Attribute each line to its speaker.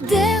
Speaker 1: де